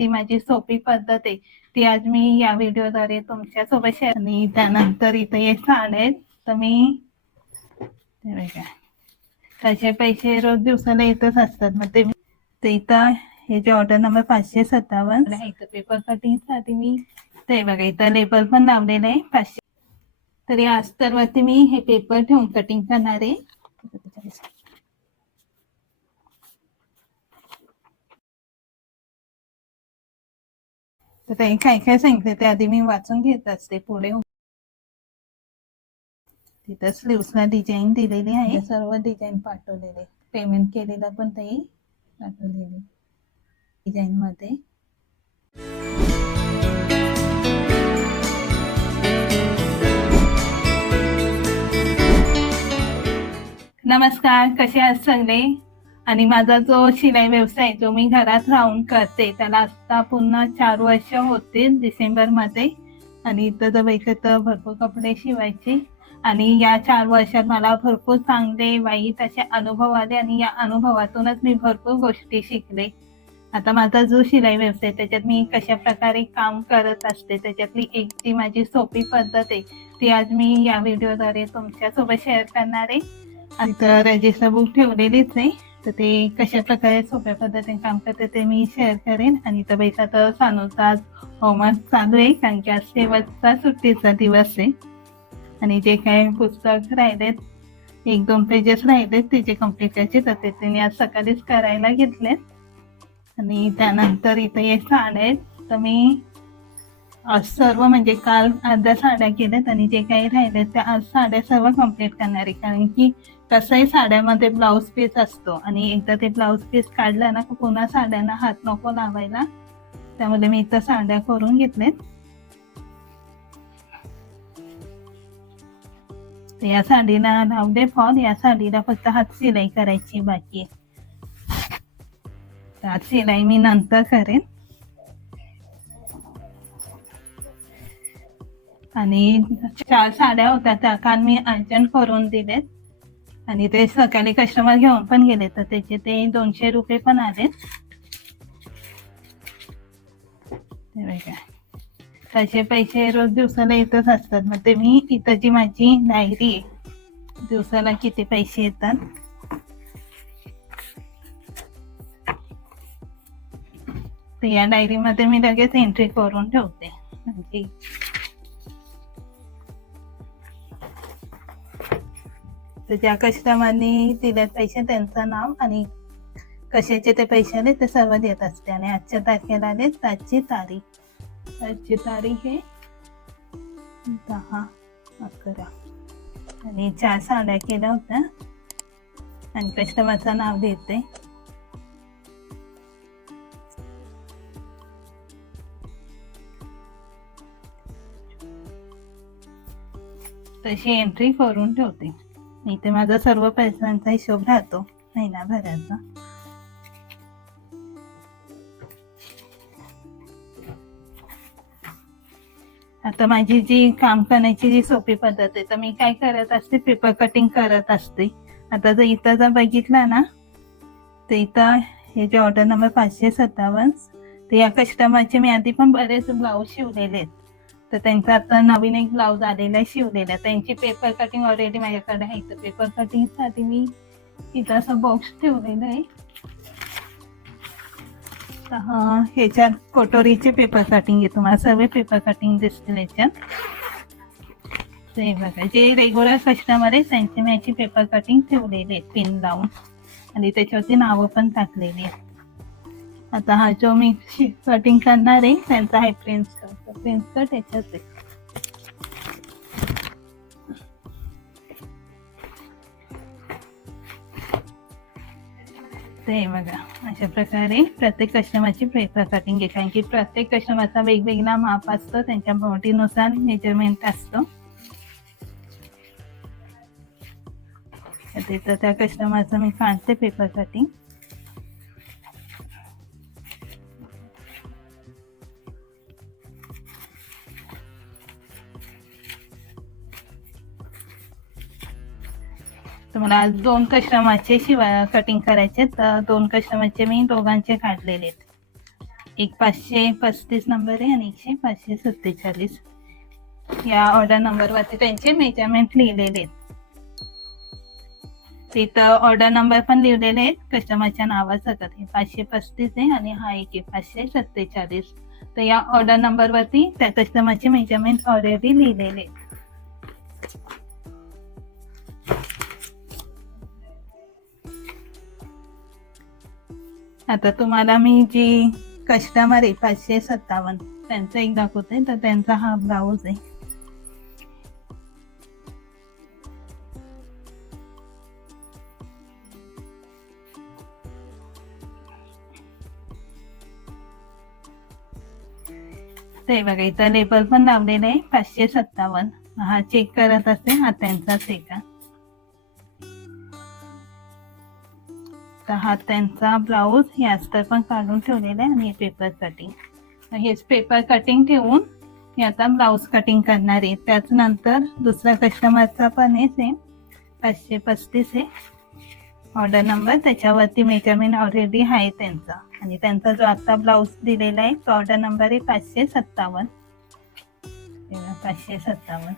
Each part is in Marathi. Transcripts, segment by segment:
ती माझी सोपी पद्धत आहे ती आज मी या व्हिडिओद्वारे तुमच्यासोबत शेअर. आणि त्यानंतर इथे हे साड्या आहेत तर मी त्याचे पैसे रोज दिवसाला येतच असतात. मग ते इथं हे जे ऑर्डर नंबर 557 आहे तर पेपर कटिंग साठी मी ते बघा इथं लेबल पण लावलेलं आहे 500. तरी आज तर वरती मी हे पेपर ठेवून कटिंग करणार आहे. तर ते काय काय सांगितलं ते आधी मी वाचून घेत असते पुढे. तिथं स्लीव्सला डिझाईन दिलेली आहे, सर्व डिझाईन पाठवलेले, पेमेंट केलेलं पण ते पाठवलेले डिझाईन मध्ये. नमस्कार, कसे आहात सगळे. आणि माझा जो शिलाई व्यवसाय जो मी घरात राहून करते त्याला आता पुन्हा 4 वर्ष होते डिसेंबर मध्ये. आणि इथं जर बघितलं भरपूर कपडे शिवायचे आणि या 4 वर्षात मला भरपूर चांगले वाईट असे अनुभव आले आणि या अनुभवातूनच मी भरपूर गोष्टी शिकले. आता माझा जो शिलाई व्यवसाय त्याच्यात मी कशा प्रकारे काम करत असते त्याच्यातली एक जी माझी सोपी पद्धत आहे ती आज मी या व्हिडिओद्वारे तुमच्यासोबत शेअर करणार आहे. आणि तर रजिस्टर बुक ठेवलेलीच आहे तर ते कशा प्रकारे सोप्या पद्धतीने काम करते ते मी शेअर करेन. आणि तर बैसा तर सानूचा होमवर्क चालू आहे कारण की आज शेवटचा सुट्टीचा दिवस आहे. आणि जे काही पुस्तक राहिलेत 1-2 पेजेस राहिलेत ते जे कम्प्लीट करायचे तर ते त्यांनी आज सकाळीच करायला घेतलेत. आणि त्यानंतर इथे हे साड्या आहेत तर मी सर्व म्हणजे काल अर्ध्या साड्या केल्यात आणि जे काही राहिलेत त्या आज साड्या सर्व कम्प्लीट करणार आहे. कारण की कसंही साड्यामध्ये ब्लाऊज पीस असतो आणि एकदा ते ब्लाऊज पीस काढला ना पुन्हा साड्यांना हात नको लावायला, त्यामुळे मी इथं साड्या करून घेतलेत. या साडीला लावले फॉल, या साडीला फक्त हात शिलाई करायची बाकी आहे. हात शिलाई मी नंतर करेन. आणि 4 साड्या होत्या त्या काल मी अर्जंट करून दिलेत आणि ते सकाळी कस्टमर घेऊन पण गेले तर त्याचे ते 200 रुपये पण आलेत. त्याचे पैसे रोज दिवसाला येतच असतात. मग ते मी इथं जी माझी डायरी आहे दिवसाला किती पैसे येतात तर या डायरी मध्ये मी लगेच एंट्री करून ठेवते. म्हणजे तर ज्या कस्टमरनी दिले पैसे त्यांचं नाव आणि कशाचे ते पैसे आले ते सर्व देत असते. आणि आजच्या तारखेला आले आजची तारीख आहे 10/11 आणि 4 साड्या केल्या होत्या आणि कस्टमरचं नाव देते. तशी एंट्री करून ठेवते. इथे माझा सर्व पैशांचा हिशोब राहतो महिनाभराचा. आता माझी जी काम करण्याची जी सोपी पद्धत आहे तर मी काय करत असते पेपर कटिंग करत असते. आता जर इथं जर बघितलं ना तर इथं हे जे ऑर्डर नंबर 557 तर या कस्टमरचे मी आधी पण बरेच ब्लाऊज शिवलेले आहेत तर त्यांचा आता नवीन एक ब्लाऊज आलेला आहे शिवलेला. त्यांची पेपर कटिंग ऑलरेडी माझ्याकडे आहे तर पेपर कटिंग साठी मी इथं असं बॉक्स ठेवलेलं आहे. ह्याच्यात कटोरीचे पेपर कटिंग आहे, तुम्हाला सर्व पेपर कटिंग दिसतील याच्यात. ते बघा जे रेग्युलर कस्टमर आहे त्यांची मी याची पेपर कटिंग ठेवलेली आहे पिन लावून आणि त्याच्यावरती नावं पण टाकलेली आहे. आता हा जो मी कटिंग करणार आहे त्यांचा आहे प्रिन्स कट याच्यात आहे. ते बघा अशा प्रकारे प्रत्येक कस्टमरची पेपर कटिंग आहे कारण की प्रत्येक कस्टमरचा वेगवेगळा माप असतो, त्यांच्या बॉडीनुसार मेजरमेंट असतं. तर त्या कस्टमरचं मी काढते पेपर कटिंग. तर मला आज 2 कस्टमरचे कटिंग करायचे तर 2 कस्टमरचे मी दोघांचे काढलेले आहेत. एक 535 नंबर आहे आणि 547. या ऑर्डर नंबरवरती त्यांचे मेजरमेंट लिहिलेले आहेत. तिथं ऑर्डर नंबर पण लिहिलेले आहेत कस्टमरच्या नावासकट. हे 535 आहे आणि हा एक आहे 547. तर या ऑर्डर नंबरवरती त्या कस्टमरचे मेजरमेंट ऑलरेडी लिहिलेले आहेत. आता तुम्हाला मी जी कस्टमर आहे 557 त्यांचं एक दाखवते. तर त्यांचा हा ब्लाऊज आहे. ते बघा इथं लेबल पण लावलेलं आहे 557. हा चेक करत असते. हा त्यांचाच आहे का. तर हा त्यांचा ब्लाऊज हे अस्तर पण काढून ठेवलेलं आहे आणि पेपर कटिंग. हेच पेपर कटिंग ठेवून हे आता ब्लाऊज कटिंग करणार आहे. त्याच नंतर दुसऱ्या कस्टमरचा पण आहे सेम 535 आहे ऑर्डर नंबर. त्याच्यावरती मेजरमेंट ऑलरेडी आहे त्यांचा आणि त्यांचा जो आता ब्लाऊज दिलेला आहे तो ऑर्डर नंबर आहे 557. 557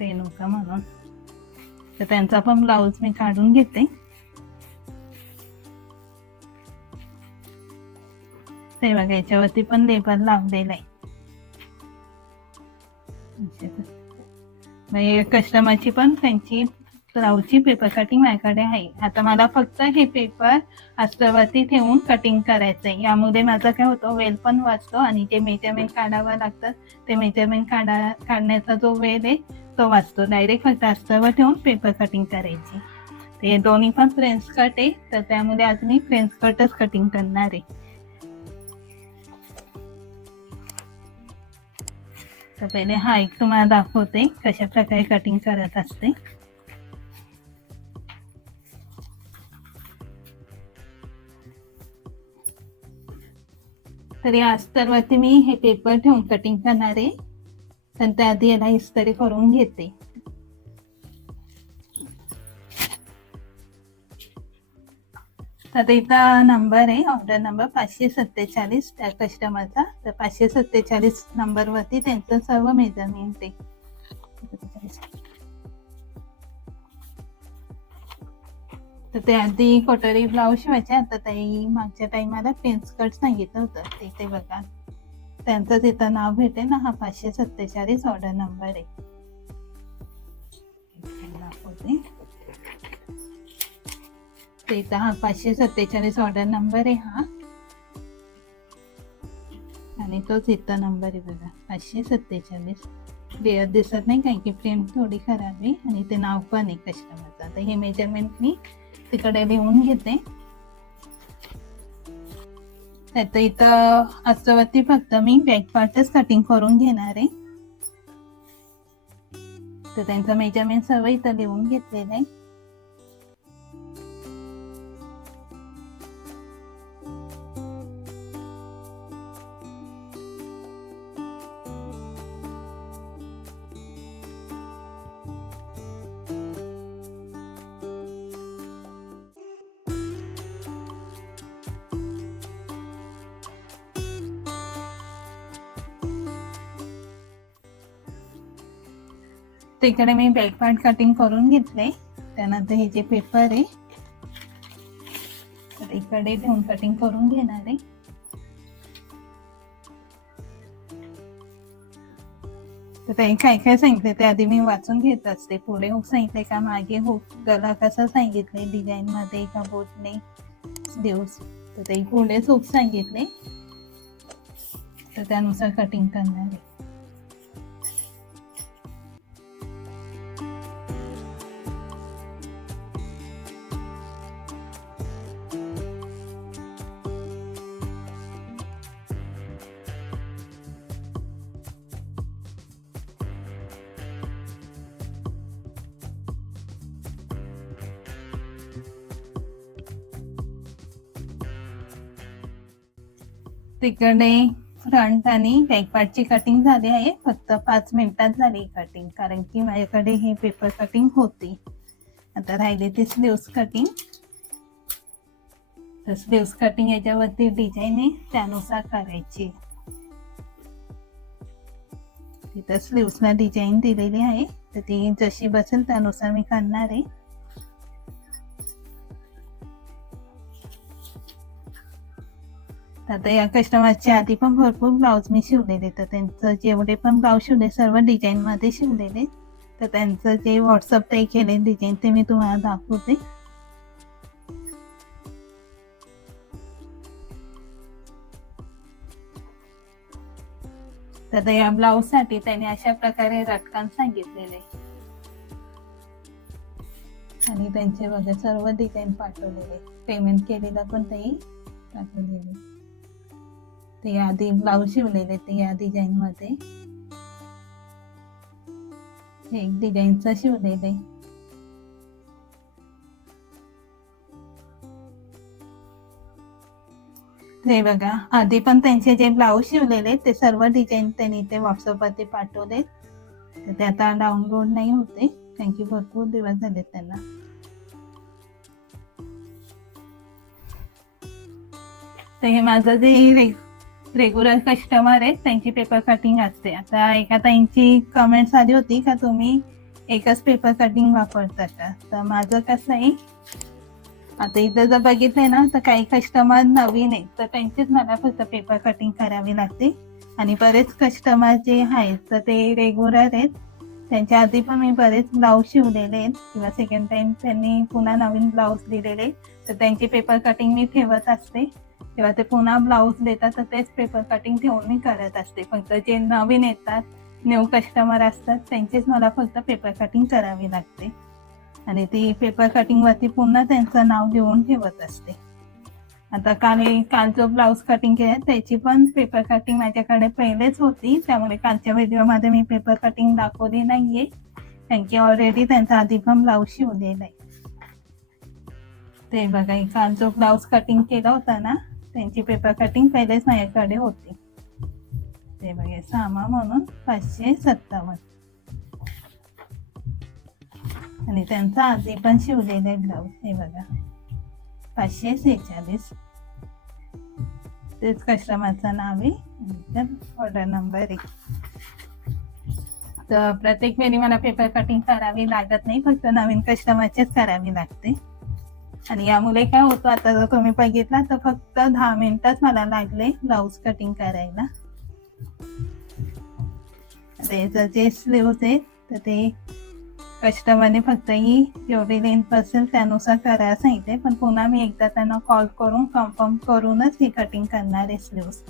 रेणुका म्हणून. तर त्यांचा पण ब्लाऊज मी काढून घेते. ते बघा याच्यावरती पण लेबल लावलेलं आहे. कस्टमरची पण त्यांची ब्लाऊजची पेपर कटिंग माझ्याकडे आहे. आता मला फक्त हे पेपर अस्तरवरती ठेवून कटिंग करायचं आहे. यामुळे माझं काय होतं वेळ पण वाचतो आणि जे मेजरमेंट काढावं लागतं ते मेजरमेंट काढण्याचा जो वेळ आहे तो वाचतो. डायरेक्ट फक्त अस्तरवर ठेवून पेपर कटिंग करायची. ते दोन्ही पण फ्रेंच कट आहे तर त्यामुळे आज मी फ्रेंच कटच कटिंग करणार आहे. तर पहिले हा एक तुम्हाला दाखवते कशा प्रकारे कटिंग करत असते. तर या अस्तरवरती मी हे पेपर ठेवून कटिंग करणार आहे. तर त्याआधी याला इस्त्री करून घेते. आता इथं नंबर आहे ऑर्डर नंबर 547 त्या कस्टमरचा. तर 547 नंबरवरती त्यांचं सर्व मेजरमेंट आहे. तर ते आधी कटोरी ब्लाऊज शिवायचे. आता ताई मागच्या टाइमाला फ्रेंच कट सांगितलं होतं ते बघा त्यांचं तिथं नाव भेटेल ना. हा 547 ऑर्डर नंबर आहे. दाखवते ते इथं हा 547 ऑर्डर नंबर आहे हा आणि तोच इथं नंबर आहे बघा 547. क्लिअर दिसत नाही कारण की फ्रेम थोडी खराब आहे आणि ते नाव पण आहे कस्टमरचं. आता हे मेजरमेंट मी तिकडे लिहून घेते. त्यात इथं अस्तरवरती फक्त मी बॅक पार्टच कटिंग करून घेणार आहे. तर त्यांचं मेजरमेंट सर्व इथं लिहून घेतलेलं आहे. तिकडे मी बॅक पार्ट कटिंग करून घेतले. त्यानंतर हे जे पेपर आहे तर इकडे ठेवून कटिंग करून घेणार आहे. तर ते काय काय सांगितले ते आधी मी वाचून घेत असते. पुढे हुक सांगितले का मागे हुक गला कसा सांगितले डिझाईन मध्ये का बोटने स्लीव्स. तर ते पुढेच हुक सांगितले तर त्यानुसार कटिंग करणार आहे. तिकडे फ्रंट आणि बॅक पार्टची कटिंग झाली आहे. फक्त 5 मिनिटात झाली कटिंग कारण की माझ्याकडे हे पेपर कटिंग होती. आता राहिले ती स्लीव्स कटिंग. तर स्लीव्स कटिंग याच्यावरती डिझाईन आहे त्यानुसार करायची. तिथं स्लीव्सला डिझाईन दिलेली आहे, तर ती जशी बसेल त्यानुसार मी करणार आहे. आता या कस्टमरच्या आधी पण भरपूर ब्लाऊज मी शिवलेले, तर त्यांचं जेवढे पण ब्लाऊज शिवले सर्व डिझाईनमध्ये शिवलेले. तर त्यांचं जे व्हॉट्सअप ते केले डिझाईन ते मी तुम्हाला दाखवते. तर या ब्लाऊजसाठी त्याने अशा प्रकारे रटकान सांगितलेले आणि त्यांचे बघा सर्व डिझाईन पाठवलेले, पेमेंट केलेलं पण ते पाठवलेले. ते आधी ब्लाऊज शिवलेले ते या डिझाईन मध्ये, एक डिझाईनचं शिवलेले. हे बघा आधी पण त्यांचे जे ब्लाऊज शिवलेले ते सर्व डिझाईन त्यांनी ते व्हॉट्सअपवरती पाठवले, तर ते आता डाउनलोड नाही होते कारण की भरपूर दिवस झाले त्यांना. तर हे माझं जे रेग्युलर कस्टमर आहे त्यांची पेपर कटिंग असते. आता एका ताईंची कमेंट्स आली होती का तुम्ही एकच पेपर कटिंग वापरता का, तर माझं कसं आहे आता इथं जर बघितलंय ना तर काही कस्टमर नवीन आहे तर त्यांचीच मला फक्त पेपर कटिंग करावी लागते, आणि बरेच कस्टमर जे आहेत तर ते रेग्युलर आहेत, त्यांच्या आधी पण मी बरेच ब्लाऊज शिवलेले आहेत किंवा सेकंड टाइम त्यांनी पुन्हा नवीन ब्लाऊज दिलेले, तर त्यांची पेपर कटिंग मी ठेवत असते. तेव्हा ते पुन्हा ब्लाऊज देतात तर तेच पेपर कटिंग ठेवून मी करत असते. फक्त जे नवीन येतात न्यू कस्टमर असतात त्यांचीच मला फक्त पेपर कटिंग करावी लागते, आणि ती पेपर कटिंग वरती पुन्हा त्यांचं नाव लिहून ठेवत असते. आता काल जो ब्लाऊज कटिंग केला त्याची पण पेपर कटिंग माझ्याकडे पहिलेच होती, त्यामुळे कालच्या व्हिडिओमध्ये मी पेपर कटिंग दाखवली नाहीये कारण की ऑलरेडी त्यांचा आधी पण ब्लाऊज शिवलेला आहे. ते बघा काल जो ब्लाऊज कटिंग केला होता ना त्यांची पेपर कटिंग पहिलेच माझ्याकडे होती. ते बघा सामा म्हणून 557, आणि त्यांचा आधी पण शिवलेले ब्लाऊज हे बघा 546, तेच कस्टमरचं नाव आहे, ऑर्डर नंबर 1. तर प्रत्येक वेळी मला पेपर कटिंग करावी लागत नाही, फक्त नवीन कस्टमरचेच करावी लागते. आणि यामुळे काय होतं आता जर तुम्ही बघितला तर फक्त 10 मिनिटच मला लागले ब्लाऊज कटिंग करायला. ते जे स्लीव्स आहेत तर ते कस्टमरने फक्त ही जेवढी लेंथ असेल त्यानुसार करायला सांगितले, पण पुन्हा मी एकदा त्यांना कॉल करून कन्फर्म करूनच ही कटिंग करणार आहे स्लीव्स.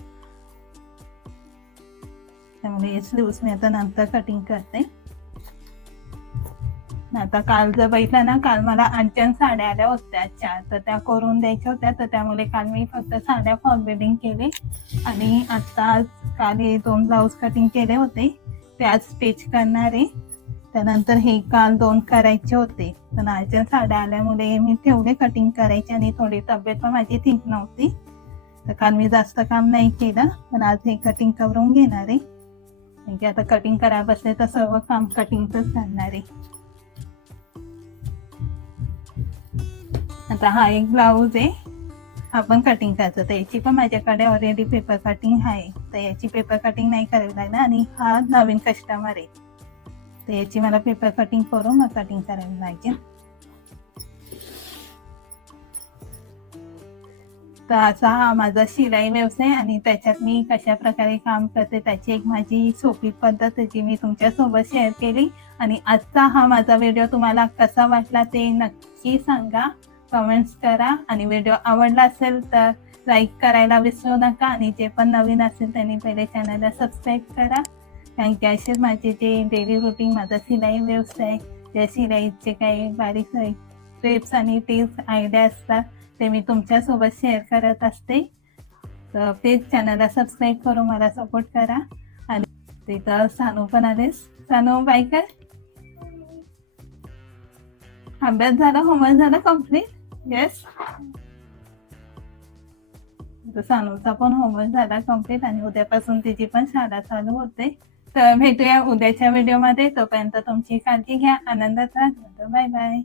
त्यामुळे हे स्लीव्स मी आता नंतर कटिंग करते. आता काल जर बघितलं ना काल मला अंचन साड्या आल्या होत्या 4, तर त्या करून द्यायच्या होत्या, तर त्यामुळे काल मी फक्त साड्या फॉरवर्डिंग केले, आणि आता काल हे 2 ब्लाऊज कटिंग केले होते ते आज स्टिच करणार आहे. त्यानंतर हे काल 2 करायचे होते, पण अंचन साड्या आल्यामुळे मी ठेवले कटिंग करायचे, आणि थोडी तब्येत पण माझी ठीक नव्हती तर काल मी जास्त काम नाही केलं, पण आज हे कटिंग करून घेणार आहे. म्हणजे आता कटिंग करायला बसले तर सर्व काम कटिंगच करणार आहे. आता हा एक ब्लाऊज आहे आपण कटिंग करायचं, तर याची पण माझ्याकडे ऑलरेडी पेपर कटिंग आहे, तर याची पेपर कटिंग नाही करावी लागणार, आणि हा नवीन कस्टमर आहे तर याची मला पेपर कटिंग करून मग कटिंग करावी लागेल. तर असा हा माझा शिलाई व्यवसाय, आणि त्याच्यात मी कशा प्रकारे काम करते त्याची एक माझी सोपी पद्धत जी मी तुमच्यासोबत शेअर केली. आणि आजचा हा माझा व्हिडिओ तुम्हाला कसा वाटला ते नक्की सांगा, कमेंट्स करा, आणि व्हिडिओ आवडला असेल तर लाईक करायला विसरू नका, आणि जे पण नवीन असेल त्यांनी पहिले चॅनलला सबस्क्राईब करा, कारण की असेच माझे जे डेली रुटीन माझा शिलाई व्यवसाय, त्या शिलाईचे काही बारीक टिप्स आणि टिप्स आयडिया असतात ते मी तुमच्यासोबत शेअर करत असते. तर प्लीज चॅनलला सबस्क्राईब करून मला सपोर्ट करा. आणि तिथं सानू पण आलेस, सानू बाय कर. अभ्यास झाला, होमवर्क झाला कम्प्लीट? येस. सानूचा पण होमवर्क झाला कम्प्लीट, आणि उद्यापासून तिची पण शाळा चालू होते. तर भेटूया उद्याच्या व्हिडिओमध्ये, तोपर्यंत तुमची काळजी घ्या, आनंदात राहा. Bye bye.